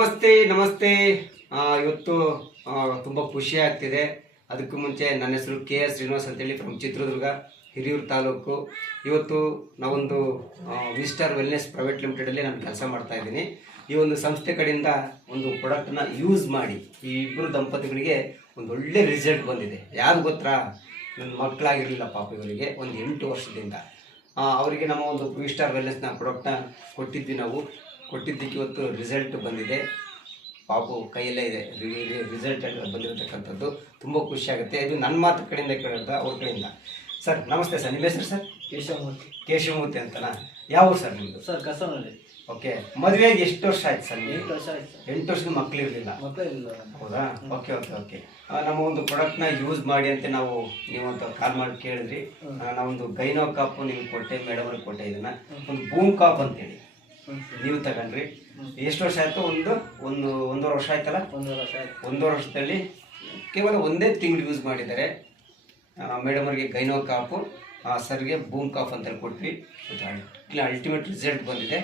ನಮಸ್ತೆ ನಮಸ್ತೆ. ಇವತ್ತು ತುಂಬ ಖುಷಿ ಆಗ್ತಿದೆ. ಅದಕ್ಕೂ ಮುಂಚೆ ನನ್ನ ಹೆಸರು KS ಶ್ರೀನಿವಾಸ್ ಅಂತೇಳಿ ಫ್ರಮ್ ಚಿತ್ರದುರ್ಗ, ಹಿರಿಯೂರು ತಾಲೂಕು. ಇವತ್ತು ನಾವೊಂದು ವಿಸ್ಟಾರ್ ವೆಲ್ನೆಸ್ ಪ್ರೈವೇಟ್ ಲಿಮಿಟೆಡಲ್ಲಿ ನಾನು ಕೆಲಸ ಮಾಡ್ತಾ ಇದ್ದೀನಿ. ಈ ಒಂದು ಸಂಸ್ಥೆ ಕಡೆಯಿಂದ ಒಂದು ಪ್ರಾಡಕ್ಟ್ನ ಯೂಸ್ ಮಾಡಿ ಈ ಇಬ್ಬರು ದಂಪತಿಗಳಿಗೆ ಒಂದು ಒಳ್ಳೆ ರಿಸಲ್ಟ್ ಬಂದಿದೆ. ಯಾರು ಗೊತ್ತಾ? ನನ್ನ ಮಕ್ಕಳಾಗಿರಲಿಲ್ಲ ಪಾಪ ಇವರಿಗೆ ಒಂದು 8 ವರ್ಷದಿಂದ. ಅವರಿಗೆ ನಮ್ಮ ಒಂದು ವಿಸ್ಟಾರ್ ವೆಲ್ನೆಸ್ನ ಪ್ರಾಡಕ್ಟ್ನ ಕೊಟ್ಟಿದ್ದಕ್ಕೆ ಇವತ್ತು ರಿಸಲ್ಟ್ ಬಂದಿದೆ. ಪಾಪು ಕೈಯಲ್ಲೇ ಇದೆ ರಿಸಲ್ಟ್ ಬಂದಿರತಕ್ಕಂಥದ್ದು. ತುಂಬ ಖುಷಿ ಆಗುತ್ತೆ. ಇದು ನನ್ನ ಮಾತು ಕಡೆಯಿಂದ ಕೇಳೋದ ಅವ್ರ ಕಡೆಯಿಂದ. ಸರ್ ನಮಸ್ತೆ ಸರ್, ನಿಮ್ಮ ಹೆಸರು ಸರ್? ಕೇಶವಮೂರ್ತಿ ಅಂತನಾ? ಯಾವ ಸರ್ ನಿಮ್ಮದು? ಸರ್ ಕಸನಲ್ಲಿ. ಓಕೆ. ಮದುವೆಗೆ ಎಷ್ಟು ವರ್ಷ ಆಯ್ತು ಸರ್? 8 ವರ್ಷ ಆಯ್ತು. 8 ವರ್ಷದ ಮಕ್ಕಳು ಇರಲಿಲ್ಲ? ಹೌದಾ? Okay okay okay. ನಮ್ಮ ಒಂದು ಪ್ರಾಡಕ್ಟ್ನ ಯೂಸ್ ಮಾಡಿ ಅಂತ ನೀವು ಅಂತ ಕಾಲ್ ಮಾಡಿ ಕೇಳಿದ್ರಿ. ನಾವೊಂದು ಗೈನೋ ಕಾಪು ನಿಮ್ಗೆ ಕೊಟ್ಟೆ, ಮೇಡಮ್ ಅವ್ರಿಗೆ ಕೊಟ್ಟೆ. ಇದನ್ನ ಒಂದು ಬೂಮ್ ಕಾಪ್ ಅಂತೇಳಿ ನೀವು ತಗೊಂಡ್ರಿ. ಎಷ್ಟು ವರ್ಷ ಆಯ್ತು? ಒಂದೂವರೆ ವರ್ಷ ಆಯ್ತಲ್ಲ? 1.5 ವರ್ಷ ಆಯ್ತು. 1.5 ವರ್ಷದಲ್ಲಿ ಕೇವಲ 1 ತಿಂಗಳು ಯೂಸ್ ಮಾಡಿದ್ದಾರೆ. ಮೇಡಮ್ ಅವ್ರಿಗೆ ಗೈನೋ ಕಾಪು, ಸರ್ಗೆ ಬೂಮ್ ಕಾಪ್ ಅಂತ ಕೊಟ್ವಿ. ಅಲ್ಟಿಮೇಟ್ ರಿಸಲ್ಟ್ ಬಂದಿದೆ.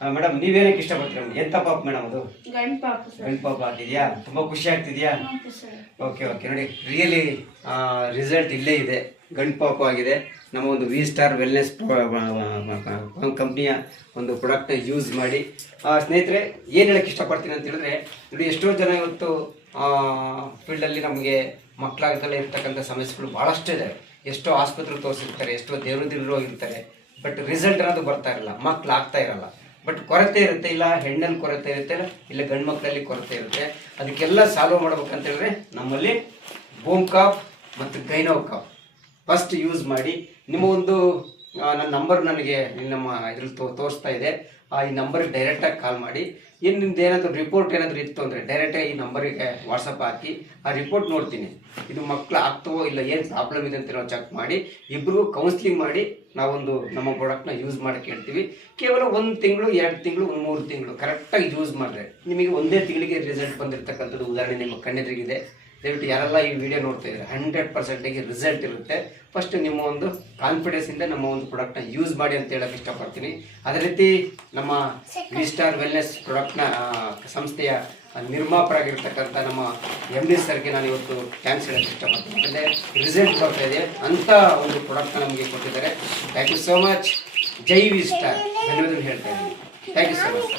ಮೇಡಮ್ ನೀವೇನಕ್ಕೆ ಇಷ್ಟಪಡ್ತೀರ? ಎಂತ ಪಾಪ್ ಮೇಡಮ್ ಅದು? ಗಂಡು ಪಾಪ ಆಗಿದೆಯಾ? ತುಂಬ ಖುಷಿ ಆಗ್ತಿದೆಯಾ? Okay okay. ನೋಡಿ, ರಿಯಲಿ ರಿಸಲ್ಟ್ ಇಲ್ಲೇ ಇದೆ. ಗಂಡು ಪಾಪು ಆಗಿದೆ. ನಮ್ಮ ಒಂದು ವಿಸ್ಟಾರ್ ವೆಲ್ನೆಸ್ ಕಂಪ್ನಿಯ ಒಂದು ಪ್ರಾಡಕ್ಟ್ನ ಯೂಸ್ ಮಾಡಿ. ಸ್ನೇಹಿತರೆ, ಏನು ಹೇಳಕ್ಕೆ ಇಷ್ಟಪಡ್ತೀನಿ ಅಂತ ಹೇಳಿದ್ರೆ, ನೋಡಿ ಎಷ್ಟೋ ಜನ ಇವತ್ತು ಫೀಲ್ಡಲ್ಲಿ ನಮಗೆ ಮಕ್ಕಳಾಗದಲ್ಲೇ ಇರ್ತಕ್ಕಂಥ ಸಮಸ್ಯೆಗಳು ಭಾಳಷ್ಟು ಇದೆ. ಎಷ್ಟೋ ಆಸ್ಪತ್ರೆ ತೋರಿಸಿರ್ತಾರೆ, ಎಷ್ಟೋ ದೇವರು ಹೋಗಿರ್ತಾರೆ. ಬಟ್ ರಿಸಲ್ಟ್ ಅನ್ನೋದು ಬರ್ತಾ ಇರಲ್ಲ, ಮಕ್ಕಳು ಆಗ್ತಾ ಇರಲ್ಲ. ಬಟ್ ಕೊರತೆ ಇರುತ್ತೆ, ಇಲ್ಲ ಹೆಣ್ಣಲ್ಲಿ ಕೊರತೆ ಇರುತ್ತೆ, ಇಲ್ಲ ಗಂಡು ಮಕ್ಕಳಲ್ಲಿ ಕೊರತೆ ಇರುತ್ತೆ. ಅದಕ್ಕೆಲ್ಲ ಸಾಲ್ವ್ ಮಾಡ್ಬೇಕಂತ ಹೇಳಿದ್ರೆ ನಮ್ಮಲ್ಲಿ ಬೂಮ್ ಕಾಪ್ ಮತ್ತು ಗೈನೋ ಕಾಪ್ ಫಸ್ಟ್ ಯೂಸ್ ಮಾಡಿ. ನಿಮ್ಮ ಒಂದು ನನ್ನ ನಂಬರ್ ನನಗೆ ನಮ್ಮ ಇದ್ರಲ್ಲಿ ತೋರಿಸ್ತಾ ಇದೆ. ಈ ನಂಬರಿಗೆ ಡೈರೆಕ್ಟಾಗಿ ಕಾಲ್ ಮಾಡಿ. ನಿಮ್ದು ಏನಾದರೂ ರಿಪೋರ್ಟ್ ಏನಾದರೂ ಇತ್ತು ಅಂದರೆ ಡೈರೆಕ್ಟಾಗಿ ಈ ನಂಬರಿಗೆ ವಾಟ್ಸಪ್ ಹಾಕಿ ಆ ರಿಪೋರ್ಟ್ ನೋಡ್ತೀನಿ. ಇದು ಮಕ್ಕಳು ಆಗ್ತವೋ ಇಲ್ಲ, ಏನು ಪ್ರಾಬ್ಲಮ್ ಇದೆ ಅಂತ ನಾವು ಚೆಕ್ ಮಾಡಿ ಇಬ್ಬರಿಗೂ ಕೌನ್ಸಿಲಿಂಗ್ ಮಾಡಿ ನಾವೊಂದು ನಮ್ಮ ಪ್ರಾಡಕ್ಟ್ನ ಯೂಸ್ ಮಾಡೋಕ್ಕೆ ಹೇಳ್ತೀವಿ. ಕೇವಲ 1 ತಿಂಗಳು, 2 ತಿಂಗಳು, 3 ತಿಂಗಳು ಕರೆಕ್ಟಾಗಿ ಯೂಸ್ ಮಾಡಿದ್ರೆ ನಿಮಗೆ 1 ತಿಂಗಳಿಗೆ ರಿಸಲ್ಟ್ ಬಂದಿರತಕ್ಕಂಥದ್ದು ಉದಾಹರಣೆ ನಿಮ್ಮ ಕಣ್ಣೆದುರಿಗಿದೆ. ದಯವಿಟ್ಟು ಯಾರೆಲ್ಲ ಈ ವಿಡಿಯೋ ನೋಡ್ತಾ ಇದ್ದಾರೆ 100% ರಿಸಲ್ಟ್ ಇರುತ್ತೆ. ಫಸ್ಟ್ ನಿಮ್ಮ ಒಂದು ಕಾನ್ಫಿಡೆನ್ಸಿಂದ ನಮ್ಮ ಒಂದು ಪ್ರಾಡಕ್ಟ್ನ ಯೂಸ್ ಮಾಡಿ ಅಂತ ಹೇಳಕ್ಕೆ ಇಷ್ಟಪಡ್ತೀನಿ. ಅದೇ ರೀತಿ ನಮ್ಮ ವಿಸ್ಟಾರ್ ವೆಲ್ನೆಸ್ ಪ್ರಾಡಕ್ಟ್ನ ಸಂಸ್ಥೆಯ ನಿರ್ಮಾಪಕರಾಗಿರ್ತಕ್ಕಂಥ ನಮ್ಮ MD ಸರ್ಗೆ ನಾನು ಇವತ್ತು ಥ್ಯಾಂಕ್ಸ್ ಹೇಳಕ್ಕೆ ಇಷ್ಟಪಡ್ತೀನಿ. ಯಾಕಂದರೆ ರಿಸಲ್ಟ್ ಬರ್ತಾ ಇದೆ ಅಂತ ಒಂದು ಪ್ರಾಡಕ್ಟ್ನ ನಮಗೆ ಕೊಟ್ಟಿದ್ದಾರೆ. Thank you so much. Jai Vistar ಧನ್ಯವಾದ ಹೇಳ್ತಾ ಇದ್ದೀನಿ. Thank you so much.